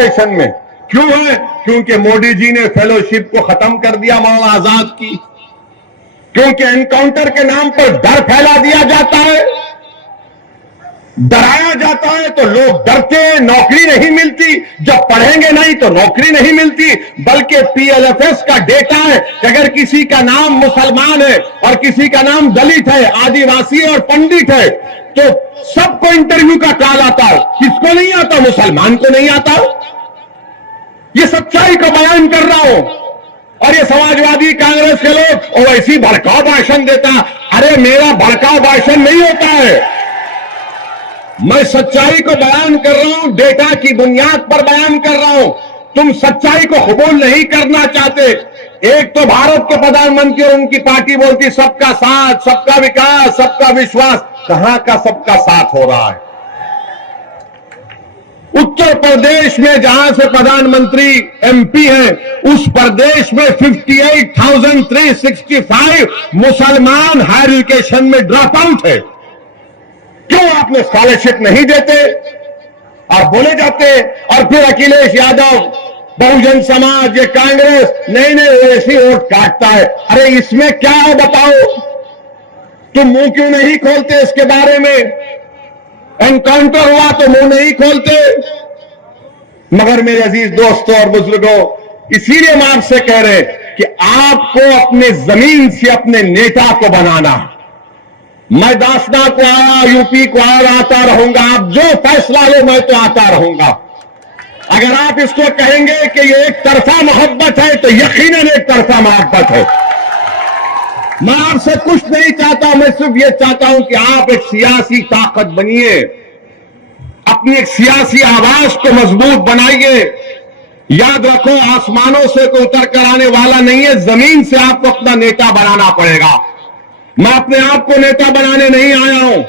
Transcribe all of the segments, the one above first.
Education में। क्यों है? क्योंकि मोदी जी ने फेलोशिप को खत्म कर दिया मौलाना आजाद की, क्योंकि एनकाउंटर के नाम पर डर फैला दिया जाता है, डराया जाता है तो लोग डरते हैं, नौकरी नहीं मिलती, जब पढ़ेंगे नहीं तो नौकरी नहीं मिलती। बल्कि पीएलएफएस का डेटा है कि अगर किसी का नाम मुसलमान है और किसी का नाम दलित है, आदिवासी और पंडित है, तो सबको इंटरव्यू का कॉल आता है। किसको नहीं आता? मुसलमान को नहीं आता। ये सच्चाई को बयान कर रहा हूं। और ये समाजवादी कांग्रेस के लोग वैसी भड़काऊ भाषण देता। अरे मेरा भड़काऊ भाषण नहीं होता है, मैं सच्चाई को बयान कर रहा हूं, डेटा की बुनियाद पर बयान कर रहा हूं। तुम सच्चाई को कबूल नहीं करना चाहते। एक तो भारत के प्रधानमंत्री और उनकी पार्टी बोलती सबका साथ, सबका विकास, सबका विश्वास। कहां का सबका साथ हो रहा है? उत्तर प्रदेश में जहां से प्रधानमंत्री एमपी हैं, उस प्रदेश में 58,365 मुसलमान हायर एजुकेशन में ड्रॉप आउट है। क्यों आपने स्कॉलरशिप नहीं देते? आप बोले जाते। और फिर अखिलेश यादव, बहुजन समाज, ये कांग्रेस नहीं ऐसी वोट काटता है। अरे इसमें क्या है बताओ? तुम मुंह क्यों नहीं खोलते इसके बारे में? एनकाउंटर हुआ तो मुंह नहीं खोलते। मगर मेरे अजीज दोस्तों और बुजुर्गों, इसीलिए हम आपसे कह रहे हैं कि आपको अपने जमीन से अपने नेता को बनाना। मैं दासना को आया, यूपी को आया, आता रहूंगा। आप जो फैसला लो मैं तो आता रहूंगा। अगर आप इसको कहेंगे कि ये एक तरफा मोहब्बत है तो यकीनन एक तरफा मोहब्बत है। मैं आपसे कुछ नहीं चाहता, मैं सिर्फ ये चाहता हूं कि आप एक सियासी ताकत बनिए, अपनी एक सियासी आवाज को मजबूत बनाइए। याद रखो, आसमानों से कोई उतर कर आने वाला नहीं है, जमीन से आपको अपना नेता बनाना पड़ेगा। मैं अपने आप को नेता बनाने नहीं आया हूं।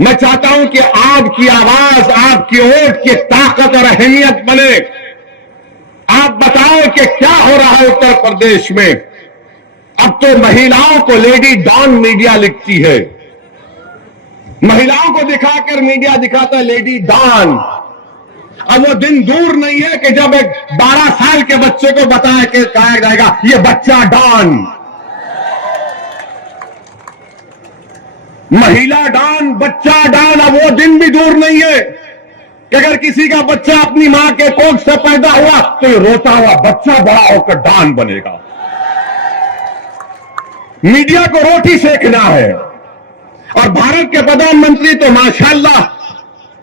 मैं चाहता हूं कि आपकी आवाज, आपकी वोट की ताकत और अहमियत बने। आप बताओ कि क्या हो रहा है उत्तर प्रदेश में। अब तो महिलाओं को लेडी डॉन मीडिया लिखती है। महिलाओं को दिखाकर मीडिया दिखाता है लेडी डॉन। अब वो दिन दूर नहीं है कि जब एक 12 साल के बच्चे को बताया कि कहा जाएगा ये बच्चा डॉन, महिला डॉन, बच्चा डॉन। अब वो दिन भी दूर नहीं है कि अगर किसी का बच्चा अपनी मां के कोख से पैदा हुआ तो ये रोता हुआ बच्चा बड़ा होकर डॉन बनेगा। मीडिया को रोटी सेकना है। और भारत के प्रधानमंत्री तो माशाल्लाह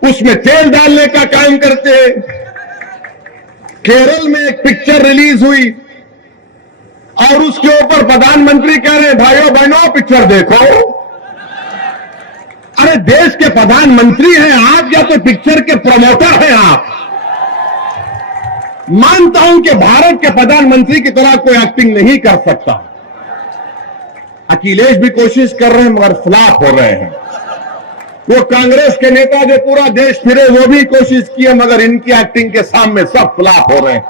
उसमें तेल डालने का काम करते हैं। केरल में एक पिक्चर रिलीज हुई और उसके ऊपर प्रधानमंत्री कह रहे हैं भाइयों बहनों पिक्चर देखो। अरे देश के प्रधानमंत्री हैं आप या तो पिक्चर के प्रमोटर हैं आप? मानता हूं कि भारत के प्रधानमंत्री की तरह कोई एक्टिंग नहीं कर सकता। अखिलेश भी कोशिश कर रहे हैं मगर फ्लॉप हो रहे हैं। वो कांग्रेस के नेता जो पूरा देश फिरे वो भी कोशिश किए मगर इनकी एक्टिंग के सामने सब फ्लॉप हो रहे हैं।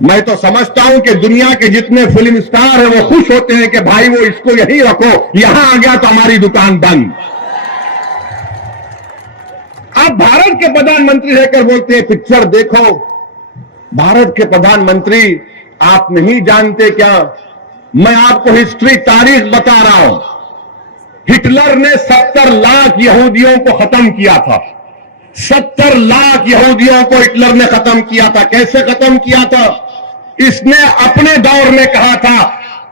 मैं तो समझता हूं कि दुनिया के जितने फिल्म स्टार हैं वो खुश होते हैं कि भाई वो इसको यहीं रखो, यहां आ गया तो हमारी दुकान बंद। आप भारत के प्रधानमंत्री रहकर बोलते हैं पिक्चर देखो। भारत के प्रधानमंत्री आप नहीं जानते क्या? मैं आपको हिस्ट्री तारीख बता रहा हूं। हिटलर ने 70 लाख यहूदियों को खत्म किया था। 70 लाख यहूदियों को हिटलर ने खत्म किया था। कैसे खत्म किया था? इसने अपने दौर में कहा था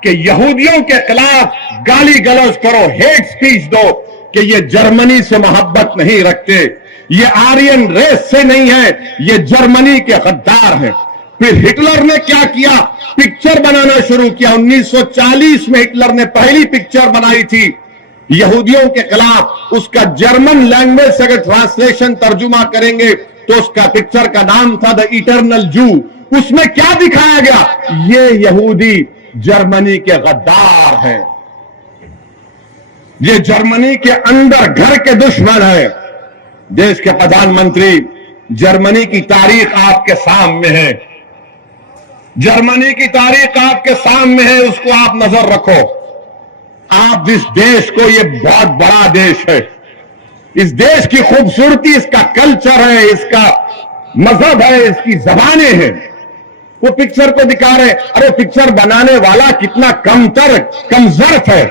कि यहूदियों के खिलाफ गाली गलौज करो, हेट स्पीच दो कि ये जर्मनी से मोहब्बत नहीं रखते, ये आर्यन रेस से नहीं है, ये जर्मनी के गद्दार हैं। फिर हिटलर ने क्या किया? पिक्चर बनाना शुरू किया। 1940 में हिटलर ने पहली पिक्चर बनाई थी यहूदियों के खिलाफ। उसका जर्मन लैंग्वेज से अगर ट्रांसलेशन तर्जुमा करेंगे तो उसका पिक्चर का नाम था द इटर्नल जू। उसमें क्या दिखाया गया? ये यहूदी जर्मनी के गद्दार हैं, ये जर्मनी के अंदर घर के दुश्मन है। देश के प्रधानमंत्री, जर्मनी की तारीख आपके सामने है, जर्मनी की तारीख आपके सामने है, उसको आप नजर रखो। आप जिस देश को, ये बहुत बड़ा देश है, इस देश की खूबसूरती इसका कल्चर है, इसका मजहब है, इसकी जबानें हैं। वो पिक्चर को दिखा रहे, अरे पिक्चर बनाने वाला कितना कमजर्फ है।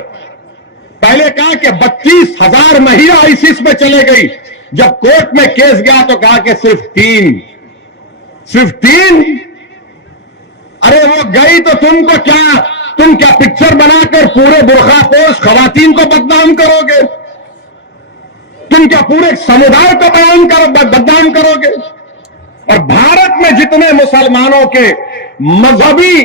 पहले कहा कि 32,000 महिला आईसीस में चले गई, जब कोर्ट में केस गया तो कहा कि सिर्फ तीन। अरे वो गई तो तुम क्या पिक्चर बनाकर पूरे बुरखापोश खवातीन को बदनाम करोगे? तुम क्या पूरे समुदाय को बदनाम करोगे? और भारत में जितने मुसलमानों के मजहबी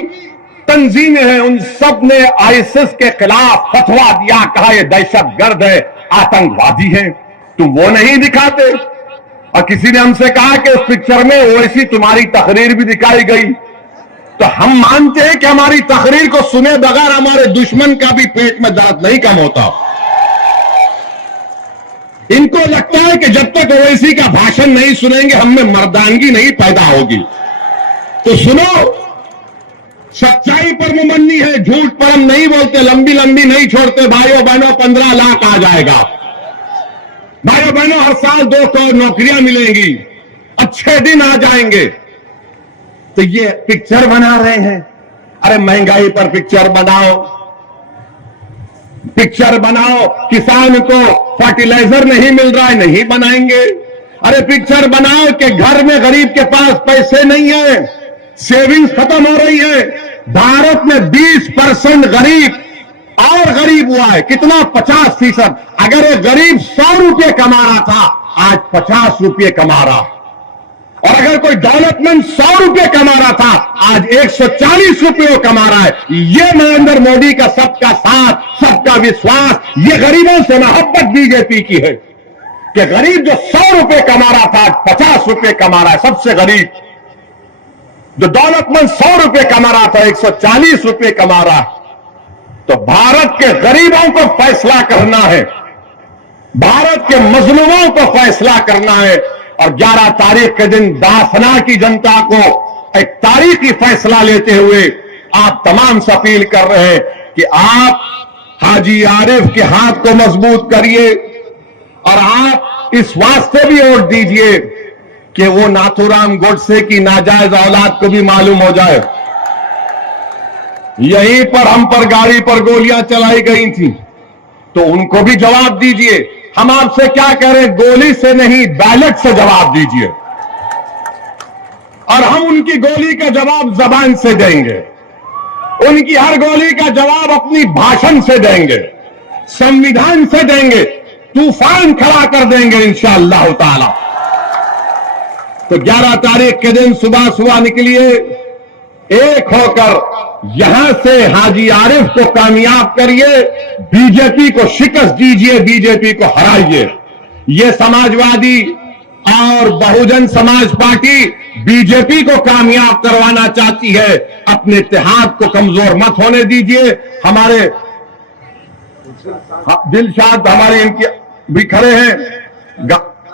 तंजीमें हैं, उन सब ने आईसिस के खिलाफ फतवा दिया, कहा यह दहशतगर्द है, आतंकवादी है। तुम वो नहीं दिखाते। और किसी ने हमसे कहा कि उस पिक्चर में वैसी तुम्हारी तकरीर भी दिखाई गई। तो हम मानते हैं कि हमारी तकरीर को सुने बगैर हमारे दुश्मन का भी पेट में दर्द नहीं कम होता। इनको लगता है कि जब तक ओवैसी का भाषण नहीं सुनेंगे हम में मर्दानगी नहीं पैदा होगी। तो सुनो, सच्चाई पर मुमन्नी है, झूठ पर हम नहीं बोलते, लंबी लंबी नहीं छोड़ते। भाइयों बहनों 15 लाख आ जाएगा। भाइयों बहनों हर साल 2 करोड़ नौकरियां मिलेंगी, अच्छे दिन आ जाएंगे। तो ये पिक्चर बना रहे हैं। अरे महंगाई पर पिक्चर बनाओ, किसान को फर्टिलाइजर नहीं मिल रहा है, नहीं बनाएंगे। अरे पिक्चर बनाओ कि घर में गरीब के पास पैसे नहीं है, सेविंग्स खत्म हो रही है। भारत में 20% गरीब हुआ है। कितना? 50%। अगर एक गरीब 100 रुपये कमा रहा था, आज 50 रुपये कमा रहा। और अगर कोई दौलतमंद 100 रुपये कमा रहा था, आज 140 रुपये कमा रहा है। ये नरेंद्र मोदी का सबका साथ, सबका विश्वास, ये गरीबों से मोहब्बत बीजेपी की है कि गरीब जो 100 रुपये कमा रहा था, आज 50 रुपये कमा रहा है। सबसे गरीब जो दौलतमंद 100 रुपये कमा रहा था, 140 रुपये कमा रहा है। तो भारत के गरीबों को फैसला करना है, भारत के मजलूमों को फैसला करना है। और 11 तारीख के दिन दाफना की जनता को एक तारीखी फैसला लेते हुए आप तमाम से अपील कर रहे हैं कि आप हाजी आरिफ के हाथ को मजबूत करिए और आप इस वास्ते भी वोट दीजिए कि वो नाथूराम गोडसे की नाजायज औलाद को भी मालूम हो जाए। यहीं पर हम पर गाड़ी पर गोलियां चलाई गई थी, तो उनको भी जवाब दीजिए। हम आपसे क्या कह रहे हैं? गोली से नहीं, बैलेट से जवाब दीजिए। और हम उनकी गोली का जवाब जबान से देंगे, उनकी हर गोली का जवाब अपनी भाषण से देंगे, संविधान से देंगे, तूफान खड़ा कर देंगे इंशाअल्लाह ताला। तो 11 तारीख के दिन सुबह सुबह निकलिए, एक होकर यहां से हाजी आरिफ को कामयाब करिए, बीजेपी को शिकस्त दीजिए, बीजेपी को हराइए। ये समाजवादी और बहुजन समाज पार्टी बीजेपी को कामयाब करवाना चाहती है, अपने इत्तेहाद को कमजोर मत होने दीजिए। हमारे दिलशाद हमारे इनके भी खड़े हैं,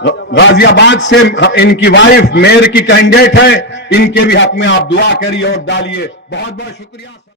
गाजियाबाद से इनकी वाइफ मेयर की कैंडिडेट है, इनके भी हक में आप दुआ करिए और डालिए। बहुत बहुत शुक्रिया।